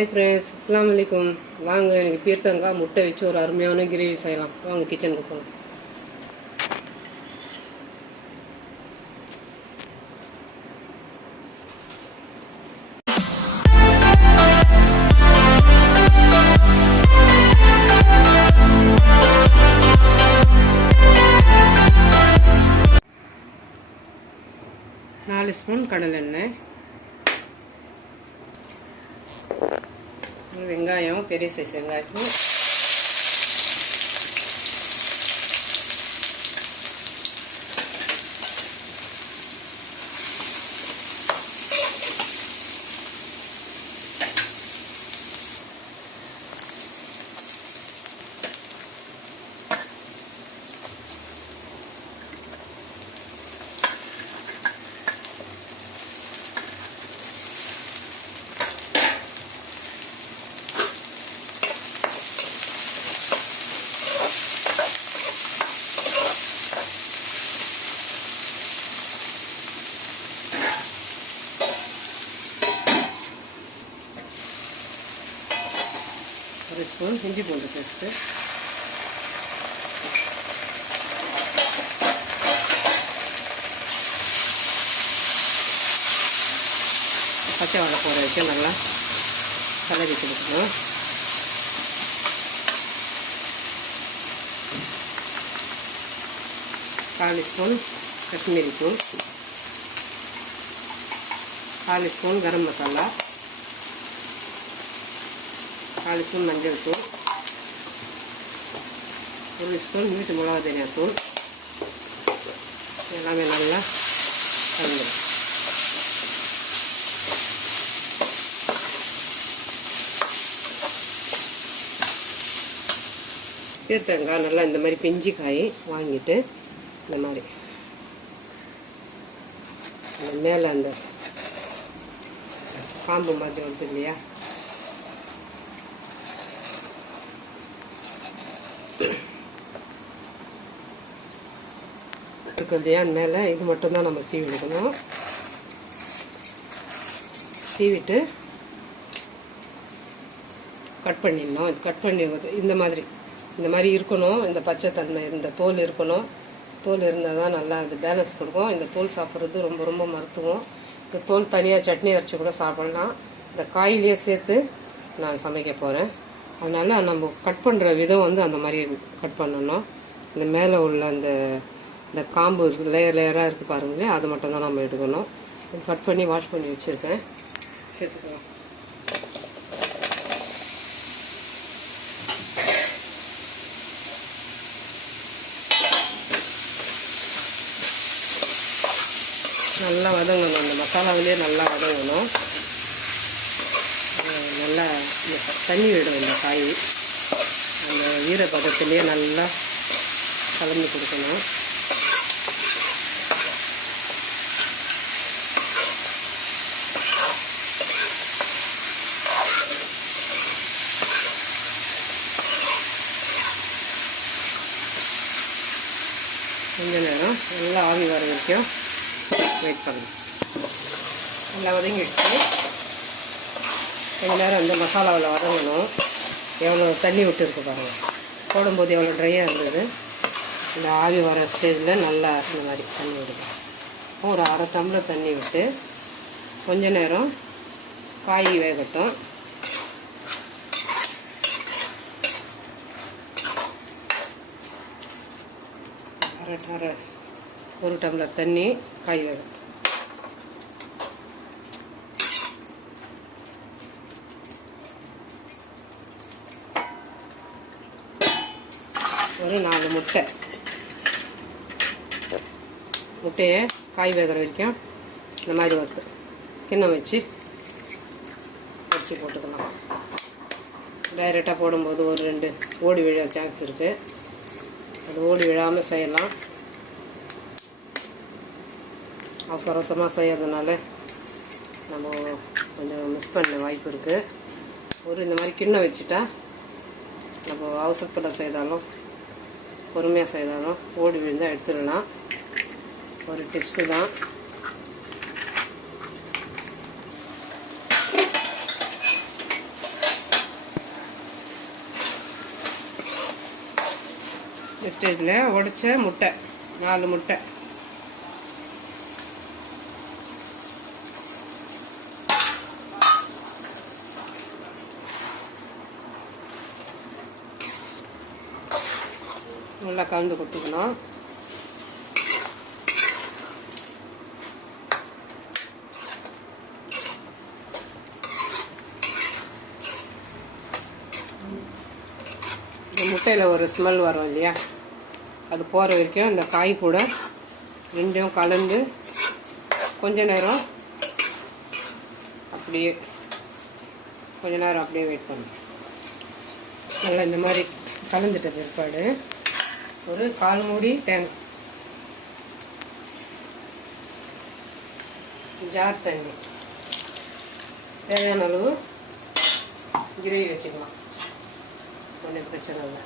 Hi friends, அஸ்ஸலாமு அலைக்கும். வாங்க, எனக்கு பீர்த்தங்காய் முட்டை வச்சு ஒரு அருமையான கிரேவி செய்யலாம். வாங்க கிச்சனுக்கு போகலாம். நாலு ஸ்பூன் கடலெண்ணெய், வெங்காயம், பெரிய சைஸ் வெங்காயம், ஒரு ஸ்பூன் இஞ்சி பூண்டு பேஸ்ட்டு, பச்சை வாழை போட வச்சு நல்லா கலரி கொடுக்கணும். கால் ஸ்பூன் காஷ்மீரி தூள், கால் ஸ்பூன் கரம் மசாலா, கால் ஸ்பூன் மஞ்சள் தூள், ஒரு ஸ்பூன் வீட்டு மிளகா தனியா தூள், எல்லாமே நல்லா கலந்துடும். பீர்த்தங்காய் நல்லா இந்த மாதிரி பிஞ்சு காய் வாங்கிட்டு இந்த மாதிரி மேலே அந்த காம்பு மாதிரி வருது இல்லையா, இருக்கு இல்லையா, மேலே இது மட்டும்தான் நம்ம சீவி எடுக்கணும். சீவிட்டு கட் பண்ணிடணும். கட் பண்ணி இந்த மாதிரி இருக்கணும். இந்த பச்சை தன்மை, இந்த தோல் இருக்கணும். தோல் இருந்தால் தான் நல்லா அது பேலன்ஸ் கொடுக்கும். இந்த தோல் சாப்பிட்றது ரொம்ப ரொம்ப மருத்துவம். இந்த தோல் தனியாக சட்னி அரைச்சி கூட சாப்பிட்லாம். இந்த காயிலேயே சேர்த்து நான் சமைக்க போகிறேன். அதனால் நம்ம கட் பண்ணுற விதம் அந்த மாதிரி கட் பண்ணணும். இந்த மேலே உள்ள இந்த காம்பு லேயராக இருக்குது பாருங்களேன், அது மட்டும் தான் நம்ம எடுக்கணும். கட் பண்ணி வாஷ் பண்ணி வச்சுருக்கேன், சேர்த்துக்கலாம். நல்லா வதங்கணும். அந்த மசாலாவிலே நல்லா வதங்கணும். நல்லா தண்ணி விடும் இந்த காய். அந்த ஈரப்பதத்திலே நல்லா கலந்து கொடுக்கணும். கொஞ்ச நேரம் நல்லா ஆவி வர வரைக்கும் வெயிட் பண்ணணும். நல்லா வதங்கிடுச்சு. கொஞ்ச நேரம் அந்த மசாலாவில் வதங்கணும். எவ்வளோ தண்ணி விட்டுருக்கு பாருங்கள். போடும்போது எவ்வளோ ட்ரையாக இருந்தது. இந்த ஆவி வர ஸ்டேஜில் நல்லா இந்த மாதிரி தண்ணி விடுங்க. ஒரு அரை டம்ளர் தண்ணி விட்டு கொஞ்ச நேரம் காய் வேகட்டும். ஒரு டம்ளர் தண்ணி, காய் வேகட்டும். ஒரு 4 முட்டையை காய் வேகிற வரைக்கும் இந்த மாதிரி ஒரு கிண்ணம் வச்சு போட்டுக்கலாம். டைரெக்டாக போடும்போது ஒரு 2 ஓடி விழ சான்ஸ் இருக்குது. அது ஓடி விழாமல் செய்யலாம். அவசர அவசரமாக செய்யறதுனால நம்ம கொஞ்சம் மிஸ் பண்ண வாய்ப்பு இருக்குது. இந்த மாதிரி கிண்ணம் வச்சுட்டா நம்ம அவசரத்தில் செய்தாலும் பொறுமையாக செய்தாலும் ஓடி விழுந்தால் எடுத்துடலாம். ஒரு டிப்ஸு தான். இந்த ஸ்டேஜில் உடைச்ச முட்டை 4 முட்டை நல்லா கலந்து கொடுத்துக்கணும். இந்த முட்டையில் ஒரு ஸ்மெல் வரும் இல்லையா, அது போகிற வரைக்கும் இந்த காய் கூட ரெண்டும் கலந்து கொஞ்ச நேரம் அப்படியே வெயிட் பண்ணணும். நல்லா இந்த மாதிரி கலந்துட்ட பிற்பாடு ஒரு 1/4 மூடி தேங்காய், ஜார் தண்ணி, தேவையான அளவு கிரேவி வச்சுக்கலாம். ஒன்றும் பிரச்சனை இல்லை.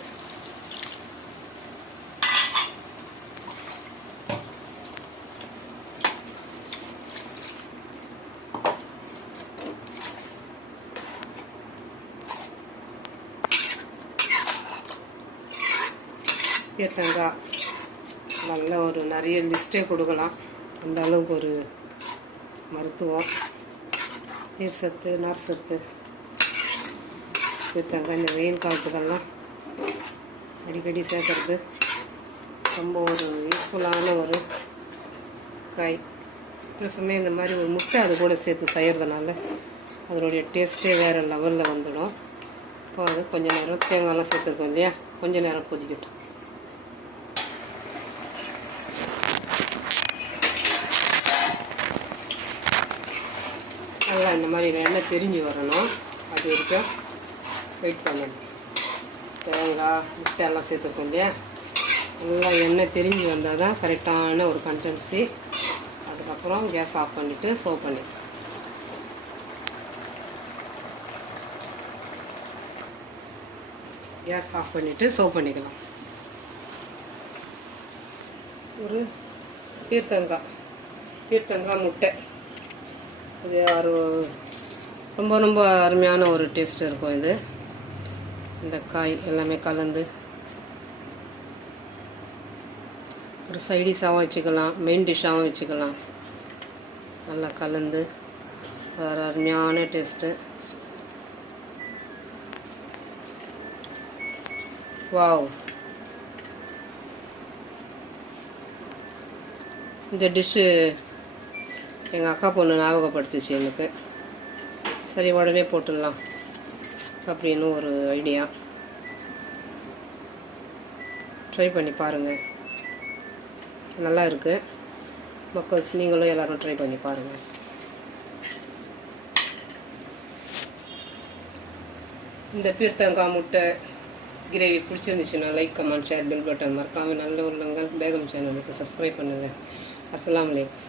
தேங்காய் நல்ல ஒரு நிறைய லிஸ்ட்டே கொடுக்கலாம். அந்த அளவுக்கு ஒரு மருத்துவம், நீர் சத்து, நார் சத்து. தேங்காய் இந்த வெயில் காலத்துக்கெல்லாம் அடிக்கடி சேர்க்கறது ரொம்ப ஒரு யூஸ்ஃபுல்லான ஒரு காய். சில சமயம் இந்த மாதிரி ஒரு முட்டை அது கூட சேர்த்து செய்கிறதுனால அதனுடைய டேஸ்ட்டே வேறு லெவலில் வந்துடும். இப்போ அது கொஞ்சம் நேரம் தேங்காயெலாம் சேர்த்துருக்கோம் இல்லையா, கொஞ்சம் நேரம் கொதிக்கட்டும். நல்லா இந்த மாதிரி எண்ணெய் தெரிஞ்சு வரணும், அது வரைக்கும் வெயிட் பண்ணணும். தேங்காய் முட்டையெல்லாம் சேர்த்துருக்கோம் இல்லையா, நல்லா எண்ணெய் தெரிஞ்சு வந்தால் தான் கரெக்டான ஒரு கண்டென்சி. அதுக்கப்புறம் கேஸ் ஆஃப் பண்ணிவிட்டு சர்வ் பண்ணி சர்வ் பண்ணிக்கலாம். ஒரு பீர்த்தங்காய் முட்டை, இது ரொம்ப ரொம்ப அருமையான ஒரு டேஸ்ட் இருக்கும். இது இந்த காய் எல்லாமே கலந்து ஒரு சைடிஷாகவும் வச்சுக்கலாம், மெயின் டிஷ்ஷாகவும் வச்சுக்கலாம். நல்லா கலந்து ஒரு அருமையான டேஸ்ட்டு. வாவ்! இந்த டிஷ்ஷு எங்கள் அக்கா பொண்ணு ஞாபகப்படுத்துச்சு எனக்கு. சரி, உடனே போட்டுடலாம் அப்படின்னு ஒரு ஐடியா. ட்ரை பண்ணி பாருங்கள், நல்லா இருக்குது மக்கள்ஸ். நீங்களும் எல்லோரும் ட்ரை பண்ணி பாருங்கள். இந்த பீர்த்தங்காய் முட்டை கிரேவி பிடிச்சிருந்துச்சுன்னா like, comment, share, bell button மறக்காமல் நல்ல உள்ளங்கள் பேகம் சேனலுக்கு சப்ஸ்கிரைப் பண்ணுங்கள். அஸ்ஸலாமு அலைக்கும்.